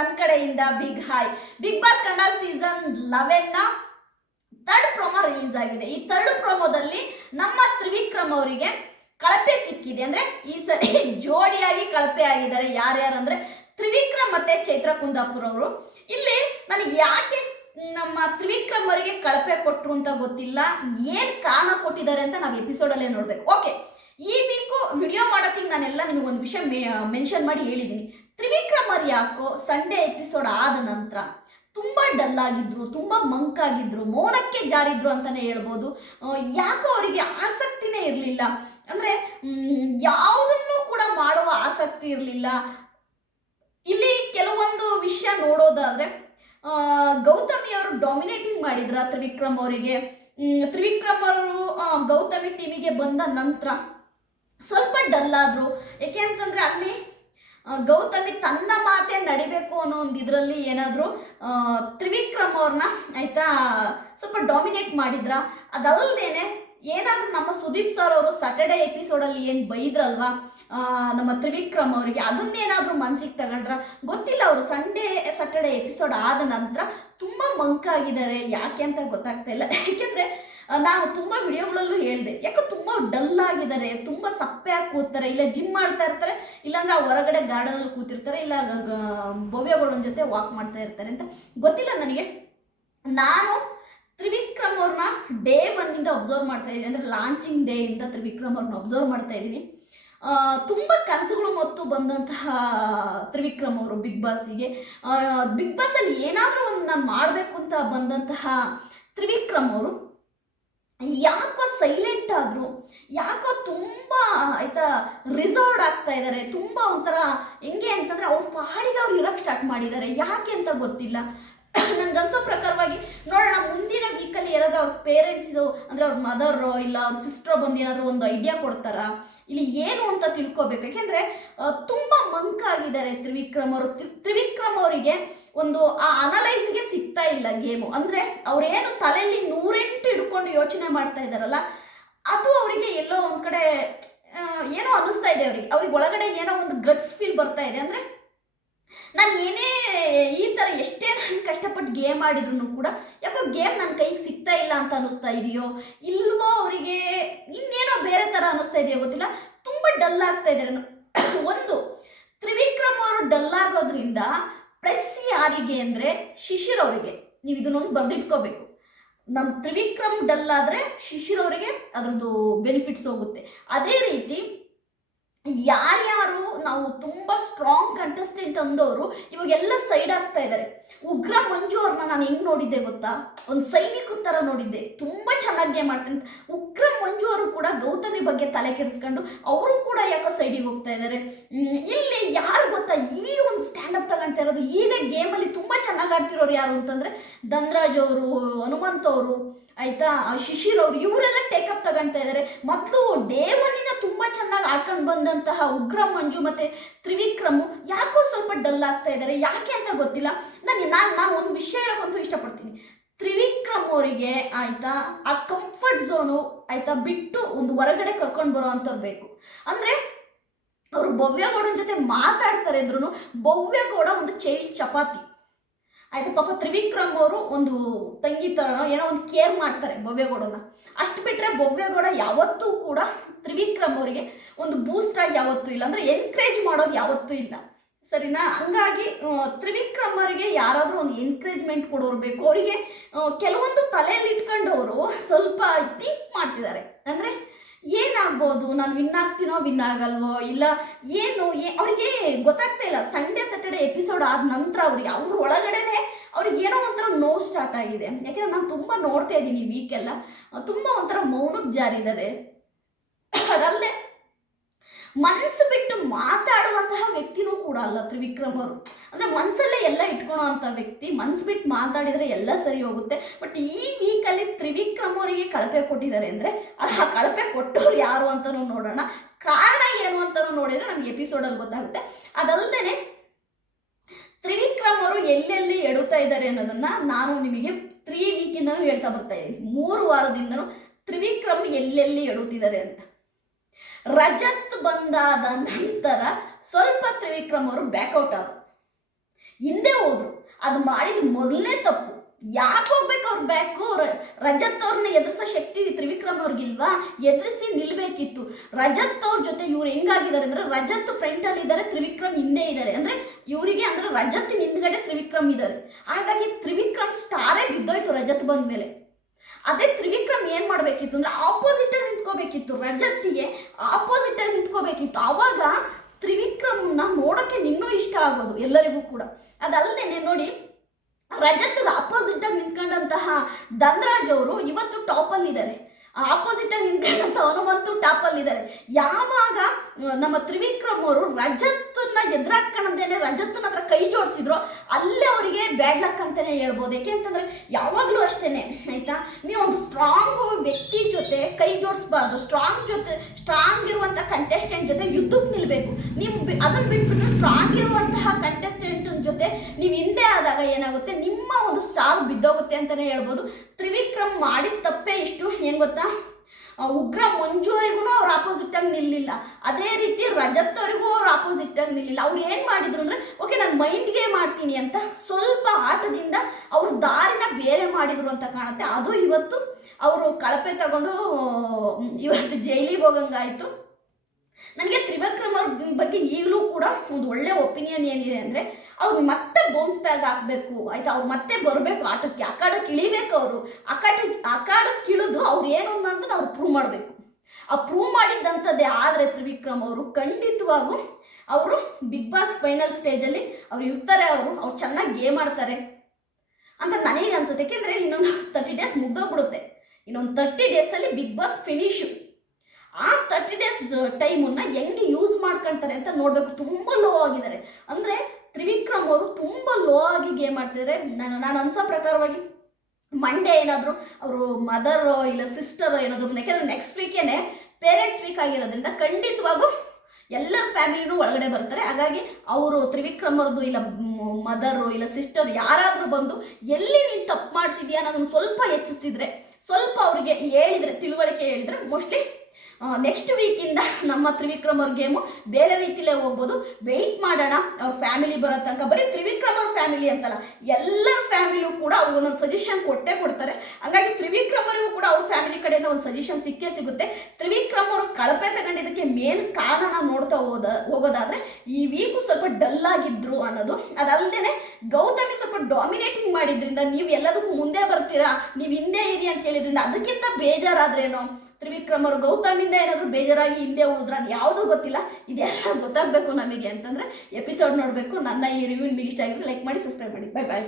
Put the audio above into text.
ನನ್ನ ಕಡೆಯಿಂದ big hi big boss Kannada season ಲೆವೆನ್ನ third promo release ಆಗಿದೆ. ಈ ಥರ್ಡ್ ಪ್ರೋಮೋದಲ್ಲಿ ನಮ್ಮ ತ್ರಿವಿಕ್ರಮ್ ಅವರಿಗೆ ಕಳಪೆ ಸಿಕ್ಕಿದೆ. ಅಂದ್ರೆ ಈ ಸರಿ ಜೋಡಿಯಾಗಿ ಕಳಪೆ ಆಗಿದ್ದಾರೆ. ಯಾರ್ಯಾರು ಅಂದ್ರೆ ತ್ರಿವಿಕ್ರಮ್ ಮತ್ತೆ ಚೈತ್ರ ಕುಂದಾಪುರ್ ಅವರು. ಇಲ್ಲಿ ನನಗೆ ಯಾಕೆ ನಮ್ಮ ತ್ರಿವಿಕ್ರಮ್ ಅವರಿಗೆ ಕಳಪೆ ಕೊಟ್ಟರು ಅಂತ ಗೊತ್ತಿಲ್ಲ. ಏನ್ ಕಾರಣ ಕೊಟ್ಟಿದ್ದಾರೆ ಅಂತ ನಾವು ಎಪಿಸೋಡಲ್ಲೇ ನೋಡ್ಬೇಕು. ಓಕೆ ಈ ವೀಕು ವಿಡಿಯೋ ಮಾಡೋಕ್ಕೆ ನಾನೆಲ್ಲ ನಿಮಗೆ ಒಂದು ವಿಷಯ ಮೆನ್ಷನ್ ಮಾಡಿ ಹೇಳಿದ್ದೀನಿ ತ್ರಿವಿಕ್ರಮರ್ ಯಾಕೋ ಸಂಡೇ ಎಪಿಸೋಡ್ ಆದ ನಂತರ ತುಂಬ ಡಲ್ ಆಗಿದ್ರು, ತುಂಬ ಮಂಕ್ ಆಗಿದ್ರು, ಮೌನಕ್ಕೆ ಜಾರಿದ್ರು ಅಂತಾನೆ ಹೇಳ್ಬೋದು. ಯಾಕೋ ಅವರಿಗೆ ಆಸಕ್ತಿನೇ ಇರಲಿಲ್ಲ. ಅಂದ್ರೆ ಯಾವುದನ್ನು ಕೂಡ ಮಾಡುವ ಆಸಕ್ತಿ ಇರಲಿಲ್ಲ. ಇಲ್ಲಿ ಕೆಲವೊಂದು ವಿಷಯ ನೋಡೋದಾದರೆ ಗೌತಮಿ ಅವರು ಡಾಮಿನೇಟಿಂಗ್ ಮಾಡಿದ್ರ ತ್ರಿವಿಕ್ರಮ್ ಅವರಿಗೆ? ತ್ರಿವಿಕ್ರಮ್ ಅವರು ಗೌತಮಿ ಟೀಮಿಗೆ ಬಂದ ನಂತರ ಸ್ವಲ್ಪ ಡಲ್ ಆದ್ರು ಯಾಕೆ ಅಂತಂದ್ರೆ ಅಲ್ಲಿ ಗೌತಮಿ ತನ್ನ ಮಾತೆ ನಡಿಬೇಕು ಅನ್ನೋ ಒಂದು ಇದರಲ್ಲಿ ಏನಾದರೂ ತ್ರಿವಿಕ್ರಮ್ ಅವ್ರನ್ನ ಆಯಿತಾ, ಸ್ವಲ್ಪ ಡಾಮಿನೇಟ್ ಮಾಡಿದ್ರ? ಅದಲ್ಲದೇನೆ ಏನಾದರೂ ನಮ್ಮ ಸುದೀಪ್ ಸರ್ ಅವರು ಸ್ಯಾಟರ್ಡೆ ಎಪಿಸೋಡಲ್ಲಿ ಏನು ಬೈದ್ರಲ್ವಾ? ನಮ್ಮ ತ್ರಿವಿಕ್ರಮ್ ಅವರಿಗೆ ಅದನ್ನೇನಾದರೂ ಮನ್ಸಿಗೆ ತಗೊಂಡ್ರ? ಗೊತ್ತಿಲ್ಲ ಅವರು ಸಂಡೇ ಸ್ಯಾಟರ್ಡೆ ಎಪಿಸೋಡ್ ಆದ ನಂತರ ತುಂಬ ಮಂಕಾಗಿದ್ದಾರೆ. ಯಾಕೆ ಅಂತ ಗೊತ್ತಾಗ್ತಾ ಇಲ್ಲ. ಯಾಕೆಂದರೆ ನಾನು ತುಂಬ ವಿಡಿಯೋಗಳಲ್ಲೂ ಹೇಳಿದೆ. ಯಾಕೆ ತುಂಬ ಡಲ್ ಆಗಿದ್ದಾರೆ, ತುಂಬ ಸಪ್ಪೆ ಆಗಿ ಕೂತಾರೆ ಇಲ್ಲ ಜಿಮ್ ಮಾಡ್ತಾ ಇರ್ತಾರೆ, ಇಲ್ಲಾಂದ್ರೆ ಹೊರಗಡೆ ಗಾರ್ಡನಲ್ಲಿ ಕೂತಿರ್ತಾರೆ, ಇಲ್ಲ ಭವ್ಯಗಳೊಂದ್ ಜೊತೆ ವಾಕ್ ಮಾಡ್ತಾ ಇರ್ತಾರೆ ಅಂತ ಗೊತ್ತಿಲ್ಲ ನನಗೆ. ನಾನು ತ್ರಿವಿಕ್ರಮ್ ಅವ್ರನ್ನ ಡೇ ಒನ್ನಿಂದ ಅಬ್ಸರ್ವ್ ಮಾಡ್ತಾ ಇದ್ದೀನಿ. ಅಂದರೆ ಲಾಂಚಿಂಗ್ ಡೇ ಇಂದ ತ್ರಿವಿಕ್ರಮ್ ಅವ್ರನ್ನ ಅಬ್ಸರ್ವ್ ಮಾಡ್ತಾ ಇದ್ದೀನಿ. ತುಂಬ ಕನಸುಗಳು ಮತ್ತು ಬಂದಂತಹ ತ್ರಿವಿಕ್ರಮ್ ಅವರು ಬಿಗ್ ಬಾಸಿಗೆ ಬಿಗ್ ಬಾಸಲ್ಲಿ ಏನಾದರೂ ಒಂದು ನಾನು ಮಾಡಬೇಕು ಅಂತ ಬಂದಂತಹ ತ್ರಿವಿಕ್ರಮ್ ಅವರು ಯಾಕೋ ಸೈಲೆಂಟ್ ಆದ್ರು, ಯಾಕೋ ತುಂಬ ಆಯ್ತಾ ರಿಸರ್ವ್ಡ್ ಆಗ್ತಾ ಇದ್ದಾರೆ ತುಂಬ ಒಂಥರ ಹೆಂಗೆ ಅಂತಂದ್ರೆ ಅವ್ರ ಪಾಡಿಗೆ ಅವ್ರು ಇರೋಕ್ಕೆ ಸ್ಟಾರ್ಟ್ ಮಾಡಿದ್ದಾರೆ. ಯಾಕೆ ಅಂತ ಗೊತ್ತಿಲ್ಲ. ನನ್ಗನ್ಸೋ ಪ್ರಕಾರವಾಗಿ ನೋಡೋಣ ಮುಂದಿನ ವೀಕಲ್ಲಿ ಯಾರಾದರೂ ಅವ್ರ ಪೇರೆಂಟ್ಸ್ದು ಅಂದರೆ ಅವ್ರ ಮದರೋ ಇಲ್ಲ ಅವ್ರ ಸಿಸ್ಟ್ರೋ ಬಂದು ಏನಾದರೂ ಒಂದು ಐಡಿಯಾ ಕೊಡ್ತಾರಾ? ಇಲ್ಲಿ ಏನು ಅಂತ ತಿಳ್ಕೊಬೇಕು. ಯಾಕೆಂದರೆ ತುಂಬ ಮಂಕ ಆಗಿದ್ದಾರೆ ತ್ರಿವಿಕ್ರಮ್ ಅವರು. ತ್ರಿ- ತ್ರಿವಿಕ್ರಮ್ ಅವರಿಗೆ ಒಂದು ಆ ಅನಲೈಸ್ಗೆ ಸಿಗ್ತಾ ಇಲ್ಲ ಗೇಮು. ಅಂದರೆ ಅವರೇನು ತಲೆಯಲ್ಲಿ ನೂರೆಂಟು ಹಿಡ್ಕೊಂಡು ಯೋಚನೆ ಮಾಡ್ತಾ ಇದ್ದಾರಲ್ಲ, ಅದು ಅವರಿಗೆ ಎಲ್ಲೋ ಒಂದು ಕಡೆ ಏನೋ ಅನ್ನಿಸ್ತಾ ಇದೆ ಅವ್ರಿಗೆ. ಅವ್ರಿಗೆ ಒಳಗಡೆ ಏನೋ ಒಂದು ಗಟ್ಸ್ ಫೀಲ್ ಬರ್ತಾ ಇದೆ. ಅಂದರೆ ನಾನು ಏನೇ ಈ ಥರ ಎಷ್ಟೇ ನಾನು ಕಷ್ಟಪಟ್ಟು ಗೇಮ್ ಆಡಿದ್ರು ಕೂಡ, ಯಾಕೋ ಗೇಮ್ ನನ್ನ ಕೈಗೆ ಸಿಗ್ತಾ ಇಲ್ಲ ಅಂತ ಅನ್ನಿಸ್ತಾ ಇದೆಯೋ, ಇಲ್ವೋ ಅವರಿಗೆ ಇನ್ನೇನೋ ಬೇರೆ ಥರ ಅನ್ನಿಸ್ತಾ ಇದೆಯೋ ಗೊತ್ತಿಲ್ಲ, ತುಂಬ ಡಲ್ ಆಗ್ತಾ ಇದ್ದಾರೆ ಒಂದು, ತ್ರಿವಿಕ್ರಮ್ ಅವರು ಡಲ್ ಆಗೋದ್ರಿಂದ ಪ್ಲಸ್ ಯಾರಿಗೆ ಅಂದರೆ ಶಿಶಿರ್ ಅವರಿಗೆ, ನೀವು ಇದನ್ನೊಂದು ಬರೆದಿಟ್ಕೋಬೇಕು. ನಮ್ಮ ತ್ರಿವಿಕ್ರಮ್ ಡಲ್ ಆದರೆ ಶಿಶಿರ್ ಅವರಿಗೆ ಅದರದ್ದು ಬೆನಿಫಿಟ್ಸ್ ಹೋಗುತ್ತೆ. ಅದೇ ರೀತಿ ಯಾರ್ಯಾರು ನಾವು ತುಂಬ ಸ್ಟ್ರಾಂಗ್ ಕಂಟೆಸ್ಟೆಂಟ್ ಅಂದವರು ಇವಾಗೆಲ್ಲ ಸೈಡ್ ಆಗ್ತಾ ಇದ್ದಾರೆ ಉಗ್ರ ಮಂಜು ಅವ್ರನ್ನ ನಾನು ಹೆಂಗ್ ನೋಡಿದ್ದೆ ಗೊತ್ತಾ? ಒಂದು ಸೈನಿಕ ಥರ ನೋಡಿದ್ದೆ. ತುಂಬ ಚೆನ್ನಾಗಿ ಗೇಮ್ ಮಾಡ್ತಾರೆ ಉಗ್ರ ಮಂಜು ಅವರು ಕೂಡ ಗೌತಮಿ ಬಗ್ಗೆ ತಲೆ ಕೆಡಿಸ್ಕೊಂಡು ಅವರು ಕೂಡ ಯಾಕೋ ಸೈಡಿಗೆ ಹೋಗ್ತಾ ಇದ್ದಾರೆ ಇಲ್ಲಿ ಯಾರು ಗೊತ್ತಾ? ಈ ಒಂದು ಸ್ಟ್ಯಾಂಡಪ್ ತಗೊಂತ ಇರೋದು, ಈಗ ಗೇಮಲ್ಲಿ ತುಂಬ ಚೆನ್ನಾಗಿ ಆಡ್ತಿರೋರು ಯಾರು ಅಂತಂದ್ರೆ ಧನ್ರಾಜ್ ಅವರು, ಹನುಮಂತ್ ಅವರು, ಆಯ್ತಾ? ಶಿಶಿರ್ ಅವರು, ಇವರೆಲ್ಲ ಟೇಕಪ್ ತಗೊಂತಾ ಇದ್ದಾರೆ ಮೊದಲು ಡೇ ಒನ್ನಿಂದ ತುಂಬ ಚೆನ್ನಾಗಿ ಆಡ್ಕೊಂಡು ಬಂದಂತಹ ಉಗ್ರ ಮಂಜು ಮತ್ತೆ ತ್ರಿವಿಕ್ರಮು ಯಾಕೋ ಸ್ವಲ್ಪ ಡಲ್ ಆಗ್ತಾ ಇದ್ದಾರೆ ಯಾಕೆ ಅಂತ ಗೊತ್ತಿಲ್ಲ. ನನಗೆ ನಾನು ನಾನು ಒಂದು ವಿಷಯ ಹೇಳೋಕ್ಕಂತೂ ಇಷ್ಟಪಡ್ತೀನಿ. ತ್ರಿವಿಕ್ರಮ್ ಅವರಿಗೆ ಆಯಿತಾ, ಆ ಕಂಫರ್ಟ್ ಝೋನು ಆಯಿತಾ ಬಿಟ್ಟು ಒಂದು ಹೊರಗಡೆ ಕರ್ಕೊಂಡು ಬರೋ ಅಂಥವ್ರು ಬೇಕು. ಅಂದರೆ ಅವರು ಭವ್ಯಗೌಡನ ಜೊತೆ ಮಾತಾಡ್ತಾರೆ ಇದ್ರು ಭವ್ಯಗೌಡ ಒಂದು ಚೈಲ್ಡ್ ಚಪಾತಿ. ಆಯ್ತಾ, ಪಾಪ ತ್ರಿವಿಕ್ರಮ್ ಅವರು ಒಂದು ತಂಗಿ ಥರ ಏನೋ ಒಂದು ಕೇರ್ ಮಾಡ್ತಾರೆ ಭವ್ಯಗೌಡನ. ಅಷ್ಟು ಬಿಟ್ಟರೆ ಭವ್ಯಗೌಡ ಯಾವತ್ತೂ ಕೂಡ ತ್ರಿವಿಕ್ರಮ್ ಅವರಿಗೆ ಒಂದು ಬೂಸ್ಟ್ ಆಗಿ ಯಾವತ್ತೂ ಇಲ್ಲ. ಅಂದರೆ ಎನ್ಕರೇಜ್ ಮಾಡೋದು ಯಾವತ್ತೂ ಇಲ್ಲ. ಸರಿನಾ? ಹಂಗಾಗಿ ತ್ರಿವಿಕ್ರಮ್ ಅವರಿಗೆ ಯಾರಾದರೂ ಒಂದು ಎನ್ಕರೇಜ್ಮೆಂಟ್ ಕೊಡೋರು ಬೇಕು. ಅವರಿಗೆ ಕೆಲವೊಂದು ತಲೆಯಲ್ಲಿ ಇಟ್ಕೊಂಡವರು ಸ್ವಲ್ಪ ಥಿಂಕ್ ಮಾಡ್ತಿದ್ದಾರೆ. ಅಂದರೆ ಏನಾಗ್ಬೋದು? ನಾನು ವಿನ್ ಆಗ್ತೀನೋ ವಿನ್ ಆಗಲ್ವೋ? ಇಲ್ಲ, ಏನು? ಅವ್ರಿಗೆ ಗೊತ್ತಾಗ್ತಾ ಇಲ್ಲ. ಸಂಡೇ ಸ್ಯಾಟರ್ಡೆ ಎಪಿಸೋಡ್ ಆದ ನಂತರ ಅವ್ರಿಗೆ ಅವ್ರ ಒಳಗಡೆನೆ ಅವ್ರಿಗೆ ಏನೋ ಒಂಥರ ನೋವು ಸ್ಟಾರ್ಟ್ ಆಗಿದೆ. ಯಾಕೆಂದ್ರೆ ನಾನು ತುಂಬ ನೋಡ್ತಾ ಇದ್ದೀನಿ ವೀಕೆಲ್ಲ ತುಂಬ ಒಂಥರ ಮೌನಕ್ಕೆ ಜಾರಿದ್ದಾರೆ ಅದಲ್ಲದೆ ಮನಸ್ಸು ಬಿಟ್ಟು ಮಾತಾಡುವಂತಹ ವ್ಯಕ್ತಿನೂ ಕೂಡ ಅಲ್ಲ ತ್ರಿವಿಕ್ರಮ್ ಅವರು. ಅಂದರೆ ಮನಸ್ಸಲ್ಲೇ ಎಲ್ಲ ಇಟ್ಕೊಳೋ ಅಂಥ ವ್ಯಕ್ತಿ, ಮನ್ಸು ಬಿಟ್ಟು ಮಾತಾಡಿದರೆ ಎಲ್ಲ ಸರಿ ಹೋಗುತ್ತೆ. ಬಟ್ ಈ ವೀಕಲ್ಲಿ ತ್ರಿವಿಕ್ರಮ್ ಅವರಿಗೆ ಕಳಪೆ ಕೊಟ್ಟಿದ್ದಾರೆ ಅಂದರೆ ಆ ಕಳಪೆ ಕೊಟ್ಟವ್ರು ಯಾರು ಅಂತಲೂ ನೋಡೋಣ. ಕಾರಣ ಏನು ಅಂತಲೂ ನೋಡಿದರೆ ನಮ್ಗೆ ಎಪಿಸೋಡಲ್ಲಿ ಗೊತ್ತಾಗುತ್ತೆ. ಅದಲ್ಲದೆ ತ್ರಿವಿಕ್ರಮ್ ಅವರು ಎಲ್ಲೆಲ್ಲಿ ಎಡುತ್ತಾ ಇದ್ದಾರೆ ಅನ್ನೋದನ್ನ ನಾನು ನಿಮಗೆ ತ್ರೀ ವೀಕಿಂದನೂ ಹೇಳ್ತಾ ಬರ್ತಾ ಇದ್ದೀನಿ. ಮೂರು ವಾರದಿಂದನೂ ತ್ರಿವಿಕ್ರಮ್ ಎಲ್ಲೆಲ್ಲಿ ಎಡುತ್ತಿದ್ದಾರೆ ಅಂತ. ರಜತ್ ಬಂದಾದ ನಂತರ ಸ್ವಲ್ಪ ತ್ರಿವಿಕ್ರಮ್ ಅವರು ಬ್ಯಾಕ್ಔಟ್ ಆದರು. ಹಿಂದೆ ಹೋದ್ರು. ಅದು ಮಾಡಿದ ಮೊದಲನೇ ತಪ್ಪು. ಯಾಕೆ ಹೋಗ್ಬೇಕು ಅವ್ರ ಬ್ಯಾಕು ರಜತ್ ಅವ್ರನ್ನ ಎದುರಿಸೋ ಶಕ್ತಿ ತ್ರಿವಿಕ್ರಮ್ ಅವ್ರಿಗಿಲ್ವಾ ಎದುರಿಸಿ ನಿಲ್ಬೇಕಿತ್ತು. ರಜತ್ ಅವ್ರ ಜೊತೆ ಇವ್ರು ಹೆಂಗಾಗಿದ್ದಾರೆ ಅಂದ್ರೆ ರಜತ್ ಫ್ರಂಟ್ ಅಲ್ಲಿ ಇದ್ದಾರೆ, ತ್ರಿವಿಕ್ರಮ್ ಹಿಂದೆ ಇದ್ದಾರೆ. ಅಂದ್ರೆ ಇವರಿಗೆ ಅಂದ್ರೆ ರಜತ್ ಹಿಂದ್ಗಡೆ ತ್ರಿವಿಕ್ರಮ್ ಇದ್ದಾರೆ. ಹಾಗಾಗಿ ತ್ರಿವಿಕ್ರಮ್ ಸ್ಟಾರೇ ಬಿದ್ದೋಯ್ತು ರಜತ್ ಬಂದ್ಮೇಲೆ. ಅದೇ ತ್ರಿವಿಕ್ರಮ್ ಏನ್ ಮಾಡ್ಬೇಕಿತ್ತು ಅಂದ್ರೆ ಆಪೋಸಿಟ್ ಆಗಿ ನಿಂತ್ಕೋಬೇಕಿತ್ತು, ರಜತಿಗೆ ಆಪೋಸಿಟ್ ಆಗಿ ನಿಂತ್ಕೋಬೇಕಿತ್ತು. ಅವಾಗ ತ್ರಿವಿಕ್ರಮ್ನ ನೋಡಕ್ಕೆ ನಿನ್ನೂ ಇಷ್ಟ ಆಗೋದು, ಎಲ್ಲರಿಗೂ ಕೂಡ. ಅದಲ್ಲದೆ ನೋಡಿ ರಜತ್ಗೆ ಆಪೋಸಿಟ್ ಆಗಿ ನಿಂತ್ಕೊಂಡಂತಹ ಧನರಾಜ್ ಅವರು ಇವತ್ತು ಟಾಪಲ್ಲಿದ್ದಾರೆ ಆಪೋಸಿಟ್ ಆಗಿ ನಿಂತ್ಕೊಂಡಂತ ಹನುಮಂತು ಟಾಪಲ್ಲಿದ್ದಾರೆ ಯಾವಾಗ ನಮ್ಮ ತ್ರಿವಿಕ್ರಮ್ ಅವರು ರಜತ್ನ ಎದುರಾಕಣದೇನೆ ರಜತ್ನ ಹತ್ರ ಕೈ ಜೋಡಿಸಿದ್ರು, ಅಲ್ಲೇ ಅವರಿಗೆ ಬ್ಯಾಡ್ ಲಕ್ ಅಂತಾನೆ ಹೇಳ್ಬೋದು. ಯಾಕೆ ಅಂತಂದ್ರೆ ಯಾವಾಗಲೂ ಅಷ್ಟೇನೆ, ಆಯ್ತಾ? ನೀವು ಒಂದು ಸ್ಟ್ರಾಂಗ್ ವ್ಯಕ್ತಿ ಜೊತೆ ಕೈ ಜೋಡಿಸ್ಬಾರ್ದು. ಸ್ಟ್ರಾಂಗ್ ಜೊತೆ ಸ್ಟ್ರಾಂಗ್ ಇರುವಂಥ ಕಂಟೆಸ್ಟೆಂಟ್ ಜೊತೆ ಯುದ್ಧಕ್ಕೆ ನಿಲ್ಬೇಕು. ನೀವು ಅದನ್ನು ಬಿಟ್ಬಿಟ್ಟು ಸ್ಟ್ರಾಂಗ್ ಇರುವಂತಹ ಕಂಟೆಸ್ಟೆಂಟ್ ಜೊತೆ ನೀವು ಹಿಂದೆ ಆದಾಗ ಏನಾಗುತ್ತೆ? ನಿಮ್ಮ ಒಂದು ಸ್ಟಾರ್ ಬಿದ್ದೋಗುತ್ತೆ ಅಂತಾನೆ ಹೇಳ್ಬೋದು. ತ್ರಿವಿಕ್ರಮ್ ಮಾಡಿದ ತಪ್ಪೇ ಇಷ್ಟು. ಏನ್ ಗೊತ್ತಾ? ಉಗ್ರ ಮಂಜುವರಿಗೂ ಅವ್ರು ಆಪೋಸಿಟ್ ಆಗಿ ನಿಲ್ಲಿಲ್ಲ. ಅದೇ ರೀತಿ ರಜತ್ ಅವರಿಗೂ ಅವ್ರು ಆಪೋಸಿಟ್ ಆಗಿ ನಿಲ್ಲಿಲ್ಲ. ಅವ್ರು ಏನ್ ಮಾಡಿದ್ರು ಅಂದ್ರೆ, ಓಕೆ, ನಾನು ಮೈಂಡ್ಗೆ ಮಾಡ್ತೀನಿ ಅಂತ ಸ್ವಲ್ಪ ಆಟದಿಂದ ಅವ್ರ ದಾರಿನ ಬೇರೆ ಮಾಡಿದ್ರು ಅಂತ ಕಾಣುತ್ತೆ. ಅದು ಇವತ್ತು ಅವರು ಕಳಪೆ ತಗೊಂಡು ಇವತ್ತು ಜೈಲಿಗೆ ಹೋಗಂಗಾಯ್ತು. ನನಗೆ ತ್ರಿವಿಕ್ರಮ್ ಅವ್ರ ಬಗ್ಗೆ ಈಗಲೂ ಕೂಡ ಒಂದು ಒಳ್ಳೆ ಒಪಿನಿಯನ್ ಏನಿದೆ ಅಂದರೆ, ಅವ್ರು ಮತ್ತೆ ಬೌನ್ಸ್ ಬ್ಯಾಗ್ ಹಾಕಬೇಕು, ಆಯ್ತಾ? ಅವ್ರು ಮತ್ತೆ ಬರಬೇಕು ಆಟಕ್ಕೆ. ಆಕಾಡಕ್ಕೆ ಇಳಿಬೇಕು ಅವರು. ಅಖಾಡ ಆಕಾಡಕ್ಕೆ ಇಳಿದು ಅವ್ರು ಏನು ಅಂತ ಅವ್ರು ಪ್ರೂವ್ ಮಾಡಬೇಕು. ಆ ಪ್ರೂವ್ ಮಾಡಿದ್ದಂಥದ್ದೇ ಆದರೆ ತ್ರಿವಿಕ್ರಮ್ ಅವರು ಖಂಡಿತವಾಗೂ ಅವರು ಬಿಗ್ ಬಾಸ್ ಫೈನಲ್ ಸ್ಟೇಜಲ್ಲಿ ಅವ್ರು ಇರ್ತಾರೆ ಅವರು. ಅವ್ರು ಚೆನ್ನಾಗಿ ಗೇಮ್ ಆಡ್ತಾರೆ. ಅಂತ ನನಗೆ ಅನ್ಸುತ್ತೆ. ಏಕೆಂದರೆ ಇನ್ನೊಂದು ತರ್ಟಿ ಡೇಸ್ ಮುಗ್ದೋಗ್ಬಿಡುತ್ತೆ. ಇನ್ನೊಂದು ತರ್ಟಿ ಡೇಸಲ್ಲಿ ಬಿಗ್ ಬಾಸ್ ಫಿನಿಶು ಆ ತರ್ಟಿ ಡೇಸ್ ಟೈಮನ್ನು ಹೆಂಗೆ ಯೂಸ್ ಮಾಡ್ಕೊಳ್ತಾರೆ ಅಂತ ನೋಡಬೇಕು. ತುಂಬ ಲೋ ಆಗಿದ್ದಾರೆ. ಅಂದರೆ ತ್ರಿವಿಕ್ರಮ್ ಅವರು ತುಂಬ ಲೋ ಆಗಿ ಗೇಮ್ ಆಡ್ತಿದ್ದಾರೆ ನಾನು ನಾನು ಅನ್ಸೋ ಪ್ರಕಾರವಾಗಿ ಮಂಡೇ ಏನಾದರೂ ಅವರು ಮದರ್ ಇಲ್ಲ ಸಿಸ್ಟರ್ ಏನಾದರೂ ಯಾಕೆಂದರೆ ನೆಕ್ಸ್ಟ್ ವೀಕೇನೆ ಪೇರೆಂಟ್ಸ್ ವೀಕ್ ಆಗಿರೋದ್ರಿಂದ ಖಂಡಿತವಾಗೂ ಎಲ್ಲರ ಫ್ಯಾಮಿಲಿನೂ ಒಳಗಡೆ ಬರ್ತಾರೆ. ಹಾಗಾಗಿ ಅವರು ತ್ರಿವಿಕ್ರಮ್ ಇಲ್ಲ ಮದರು ಇಲ್ಲ ಸಿಸ್ಟರ್ ಯಾರಾದರೂ ಬಂದು ಎಲ್ಲಿ ನೀನು ತಪ್ಪು ಮಾಡ್ತಿದ್ಯಾ ಅನ್ನೋದನ್ನು ಸ್ವಲ್ಪ ಹೆಚ್ಚಿಸಿದ್ರೆ, ಸ್ವಲ್ಪ ಅವರಿಗೆ ಹೇಳಿದರೆ, ತಿಳುವಳಿಕೆ ಹೇಳಿದರೆ ಮೋಸ್ಟ್ಲಿ ನೆಕ್ಸ್ಟ್ ವೀಕಿಂದ ನಮ್ಮ ತ್ರಿವಿಕ್ರಮ್ ಅವ್ರ ಗೇಮು ಬೇರೆ ರೀತಿಲೇ ಹೋಗ್ಬೋದು. ವೆಯ್ಟ್ ಮಾಡೋಣ, ಅವ್ರ ಫ್ಯಾಮಿಲಿ ಬರೋ ತನಕ. ಬರೀ ತ್ರಿವಿಕ್ರಮ್ ಅವ್ರ ಫ್ಯಾಮಿಲಿ ಅಂತಲ್ಲ, ಎಲ್ಲರ ಫ್ಯಾಮಿಲಿಯೂ ಕೂಡ ಅವ್ರಿಗೆ ಒಂದೊಂದು ಸಜೆಷನ್ ಕೊಟ್ಟೇ ಕೊಡ್ತಾರೆ. ಹಂಗಾಗಿ ತ್ರಿವಿಕ್ರಮ್ ಅವರಿಗೂ ಕೂಡ ಅವ್ರ ಫ್ಯಾಮಿಲಿ ಕಡೆಯಿಂದ ಒಂದು ಸಜೆಷನ್ ಸಿಕ್ಕೇ ಸಿಗುತ್ತೆ. ತ್ರಿವಿಕ್ರಮ್ ಅವರು ಕಳಪೆ ತಗೊಂಡಿದ್ದಕ್ಕೆ ಮೇನ್ ಕಾರಣ ನೋಡ್ತಾ ಹೋದ, ಹೋಗೋದಾದ್ರೆ, ಈ ವೀಕು ಸ್ವಲ್ಪ ಡಲ್ ಆಗಿದ್ರು ಅನ್ನೋದು. ಅದಲ್ಲದೆ ಗೌತಮಿ ಸ್ವಲ್ಪ ಡಾಮಿನೇಟಿಂಗ್ ಮಾಡಿದ್ರಿಂದ ನೀವು ಎಲ್ಲದಕ್ಕೂ ಮುಂದೆ ಬರ್ತೀರಾ, ನೀವು ಹಿಂದೆ ಇರಿ ಅಂತ ಹೇಳಿದ್ರಿಂದ ಅದಕ್ಕಿಂತ ಬೇಜಾರಾದ್ರೇನೋ? ತ್ರಿವಿಕ್ರಮ್ ಅವರು ಗೌತಮಿಂದ ಏನಾದರೂ ಬೇಜಾರಾಗಿ ಹಿಂದೆ ಉಳಿದ್ರ ಯಾವುದೂ ಗೊತ್ತಿಲ್ಲ. ಇದೆಲ್ಲ ಗೊತ್ತಾಗಬೇಕು ನಮಗೆ. ಅಂತಂದರೆ ಎಪಿಸೋಡ್ ನೋಡಬೇಕು. ನನ್ನ ಈ ರಿವ್ಯೂ ನಿಮಗೆ ಇಷ್ಟ ಆಗಿದ್ರೆ ಲೈಕ್ ಮಾಡಿ ಸಬ್ಸ್ಕ್ರೈಬ್ ಮಾಡಿ. Bye bye